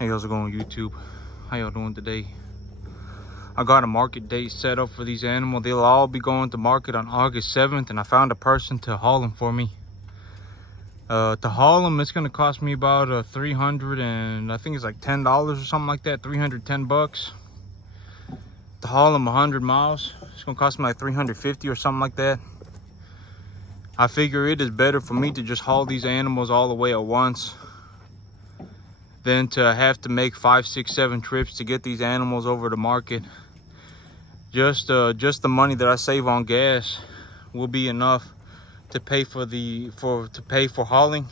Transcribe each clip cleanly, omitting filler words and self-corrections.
Hey, how's it going, YouTube? How y'all doing today? I got a market date set up for these animals. They'll all be going to market on August 7th, and I found a person to haul them for me. To haul them, it's gonna cost me about 300 and I think it's like $10 or something like that. 310 bucks to haul them 100 miles. It's gonna cost me like 350 or something like that. I figure it is better for me to just haul these animals all the way at once than to have to make 5, 6, 7 trips to get these animals over to market. Just the money that I save on gas will be enough to pay for hauling.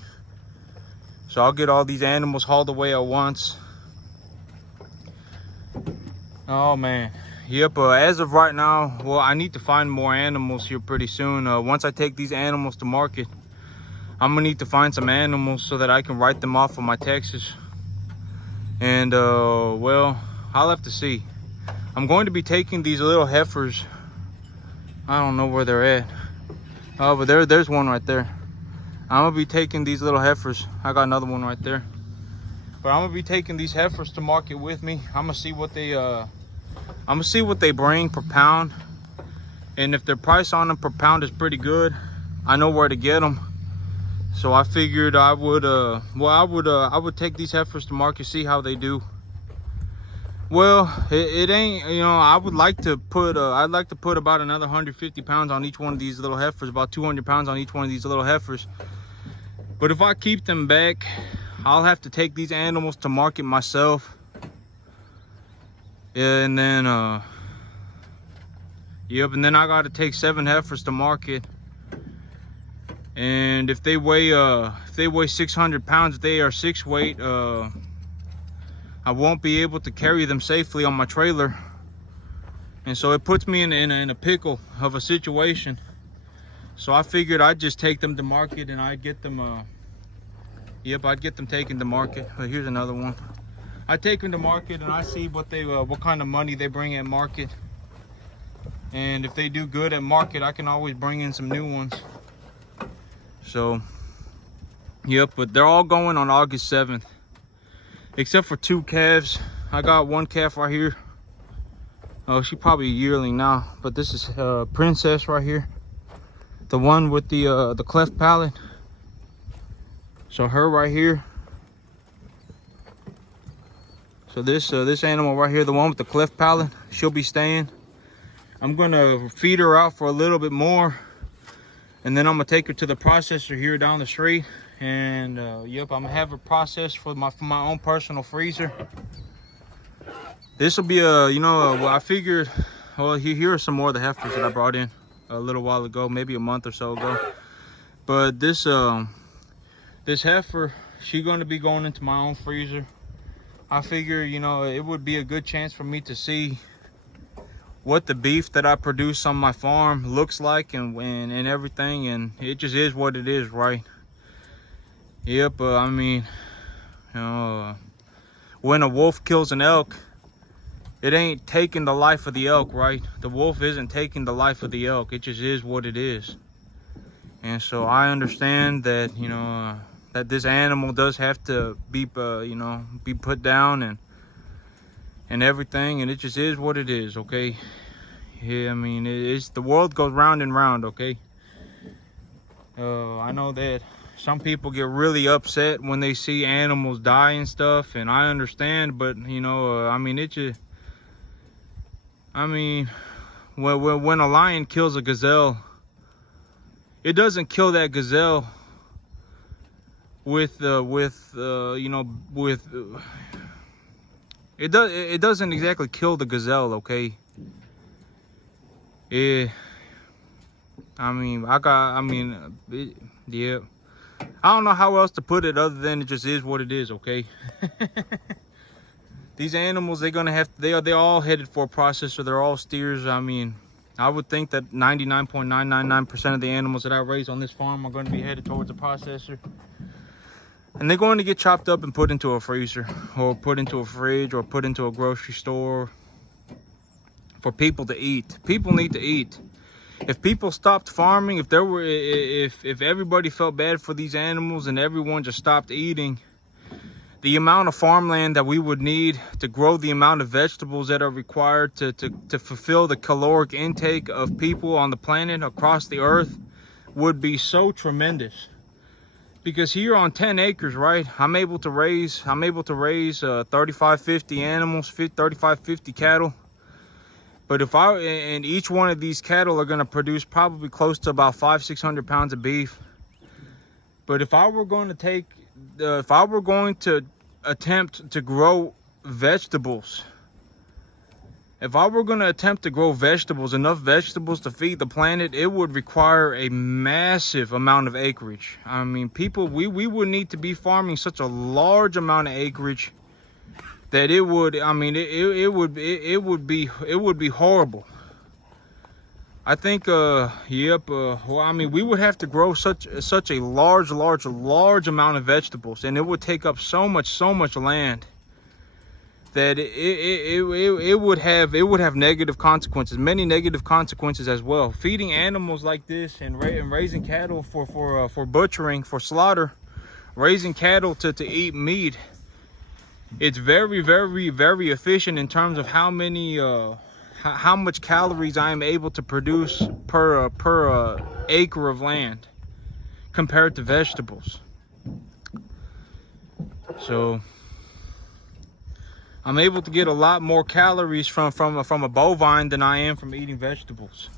So I'll get all these animals hauled away at once. Oh man, yep. As of right now, well, I need to find more animals here pretty soon. Once I take these animals to market, I'm gonna need to find some animals so that I can write them off of my taxes. And well, I'll have to see. I'm going to be taking these little heifers. I don't know where they're at. Oh, but there's one right there. I'm gonna be taking these little heifers. I got another one right there. But I'm gonna be taking these heifers to market with me. I'm gonna see what they bring per pound, and if their price on them per pound is pretty good, I know where to get them. So I figured I would take these heifers to market, see how they do. Well, it ain't, you know, I'd like to put about another 150 pounds on each one of these little heifers, about 200 pounds on each one of these little heifers. But if I keep them back, I'll have to take these animals to market myself. And then yep, and then I got to take 7 heifers to market. And if they weigh 600 pounds, if they are 6 weight, I won't be able to carry them safely on my trailer. And so it puts me in a pickle of a situation. So I figured I'd just take them to market, and I'd get them I'd get them taken to market. But here's another one. I take them to market and I see what kind of money they bring at market. And if they do good at market, I can always bring in some new ones. So, yep, but they're all going on August 7th. Except for 2 calves. I got 1 calf right here. Oh, she's probably a yearling now. But this is Princess right here. The one with the cleft palate. So her right here. So this animal right here, the one with the cleft palate, she'll be staying. I'm gonna feed her out for a little bit more, and then I'm gonna take her to the processor here down the street. And yep, I'm gonna have her processed for my own personal freezer. This will be well, I figured, well, here are some more of the heifers that I brought in a little while ago, maybe a month or so ago. But this heifer, she's gonna be going into my own freezer. I figure, you know, it would be a good chance for me to see what the beef that I produce on my farm looks like and everything, and it just is what it is, right? Yep. I mean, you know, when a wolf kills an elk, it ain't taking the life of the elk, right? The wolf isn't taking the life of the elk. It just is what it is. And so I understand that, you know, that this animal does have to be be put down and everything, and it just is what it is, okay? Yeah, I mean, the world goes round and round, okay? I know that some people get really upset when they see animals die and stuff, and I understand, but you know, I mean, when a lion kills a gazelle, it doesn't kill that gazelle it doesn't exactly kill the gazelle, okay? Yeah, yeah. I don't know how else to put it other than it just is what it is, okay? These animals, they're all headed for a processor. They're all steers. I mean, I would think that 99.999% of the animals that I raise on this farm are going to be headed towards a processor. And they're going to get chopped up and put into a freezer, or put into a fridge, or put into a grocery store for people to eat. People need to eat. If people stopped farming, if everybody felt bad for these animals and everyone just stopped eating, the amount of farmland that we would need to grow the amount of vegetables that are required to fulfill the caloric intake of people on the planet across the earth would be so tremendous. Because here on 10 acres, right, I'm able to raise 35, 50 animals, 35, 50 cattle. But and each one of these cattle are going to produce probably close to about 500-600 pounds of beef. But if I were going to attempt to grow vegetables, enough vegetables to feed the planet, it would require a massive amount of acreage. I mean, we would need to be farming such a large amount of acreage that it would be horrible. I think well, I mean, we would have to grow such a large amount of vegetables, and it would take up so much land that it would have negative consequences, many negative consequences as well. Feeding animals like this and raising cattle for butchering, for slaughter, raising cattle to eat meat, it's very efficient in terms of how much calories I am able to produce per acre of land compared to vegetables. So I'm able to get a lot more calories from a bovine than I am from eating vegetables.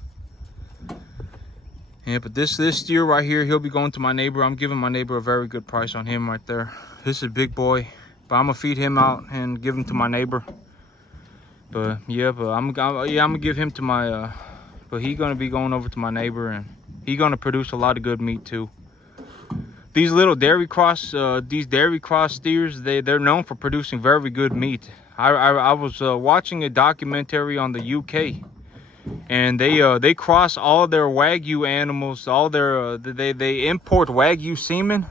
Yeah, but this steer right here, he'll be going to my neighbor. I'm giving my neighbor a very good price on him right there. This is a big boy, but I'm gonna feed him out and give him to my neighbor. But yeah, I'm gonna give him to my but he's gonna be going over to my neighbor, and he's gonna produce a lot of good meat too. These little dairy cross steers, they're known for producing very good meat. I was watching a documentary on the UK, and they cross all their Wagyu animals, they import Wagyu semen,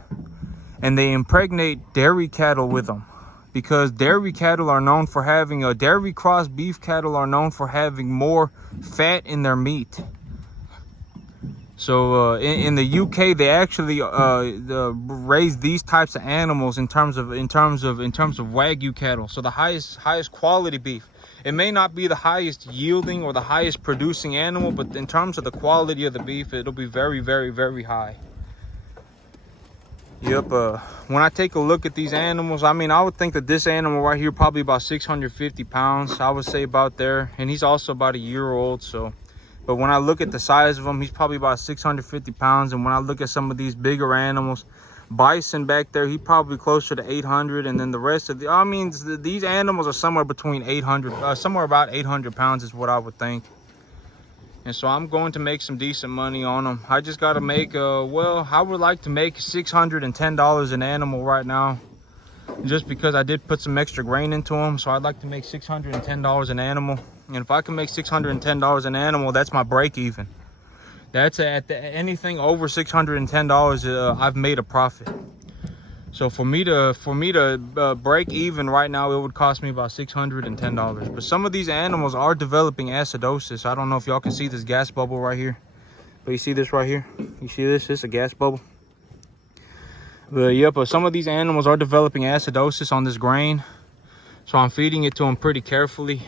and they impregnate dairy cattle with them. Because dairy cattle are known for having, dairy cross beef cattle are known for having more fat in their meat. So in the UK, they actually raise these types of animals in terms of Wagyu cattle. So the highest quality beef. It may not be the highest yielding or the highest producing animal, but in terms of the quality of the beef, it'll be very high. Yep. When I take a look at these animals, I mean, I would think that this animal right here probably about 650 pounds. I would say about there, and he's also about a year old. So, but when I look at the size of him, he's probably about 650 pounds. And when I look at some of these bigger animals, bison back there, he probably closer to 800. And then the rest of these animals are somewhere between 800, somewhere about 800 pounds is what I would think. And so I'm going to make some decent money on them. I just got to make, well, I would like to make $610 an animal right now, just because I did put some extra grain into them. So I'd like to make $610 an animal. And if I can make $610 an animal, that's my break even. That's anything over $610, I've made a profit. So for me to break even right now, it would cost me about $610. But some of these animals are developing acidosis. I don't know if y'all can see this gas bubble right here, but you see this right here? You see this? It's a gas bubble. But yeah, but some of these animals are developing acidosis on this grain. So I'm feeding it to them pretty carefully.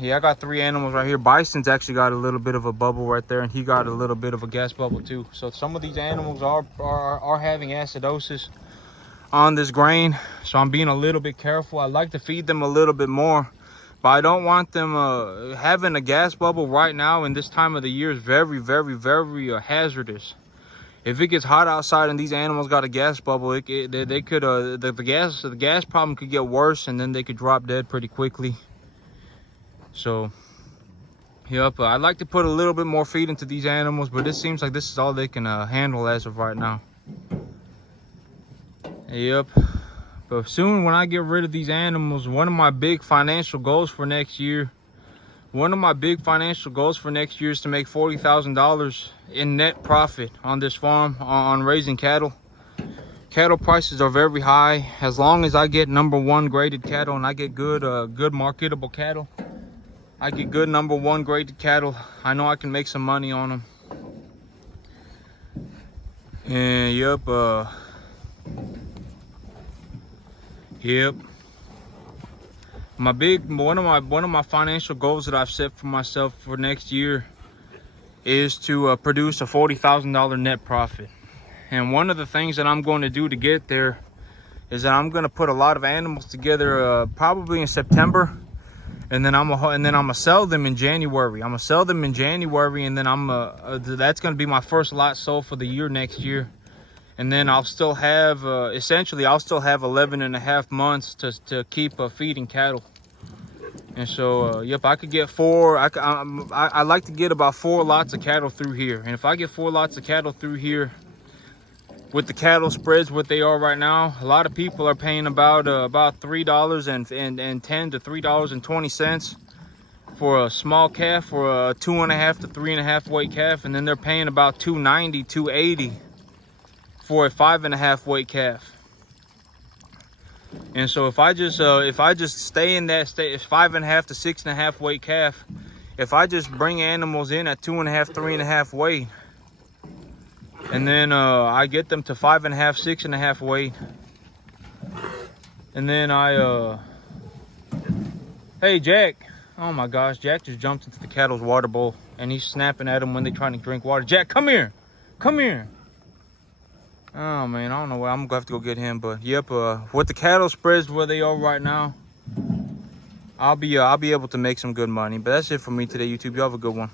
Yeah, I got 3 animals right here. Bison's actually got a little bit of a bubble right there, and he got a little bit of a gas bubble too. So some of these animals are having acidosis on this grain. So I'm being a little bit careful. I like to feed them a little bit more, but I don't want them having a gas bubble right now in this time of the year is very hazardous. If it gets hot outside and these animals got a gas bubble, the gas problem could get worse, and then they could drop dead pretty quickly. So, yep, I'd like to put a little bit more feed into these animals, but it seems like this is all they can handle as of right now. Yep, but soon when I get rid of these animals, one of my big financial goals for next year is to make $40,000 in net profit on this farm, on raising cattle. Cattle prices are very high. As long as I get #1 graded cattle and I get good marketable cattle, I get good #1 graded cattle, I know I can make some money on them. And yep, Yep. One of my financial goals that I've set for myself for next year is to produce a $40,000 net profit. And one of the things that I'm going to do to get there is that I'm going to put a lot of animals together probably in September, and then I'm gonna sell them in January. I'm gonna sell them in January, and then that's going to be my first lot sold for the year next year. And then I'll still have essentially I'll still have 11 and a half months to keep feeding cattle. And so yep, I could get I like to get about 4 lots of cattle through here. And if I get 4 lots of cattle through here, with the cattle spreads what they are right now, a lot of people are paying about $3.10 to $3.20 for a small calf, for a 2.5 to 3.5 weight calf, and then they're paying about $2.90, $2.80 for a 5.5 weight calf. And so if I just stay in that state, 5.5 to 6.5 weight calf, if I just bring animals in at 2.5, 3.5 weight, and then I get them to 5.5, 6.5 weight, and then hey Jack, oh my gosh, Jack just jumped into the cattle's water bowl and he's snapping at them when they're trying to drink water. Jack, come here, come here. Oh man, I don't know where I'm gonna have to go get him, but yep, with the cattle spreads where they are right now, I'll be able to make some good money. But that's it for me today, YouTube. You have a good one.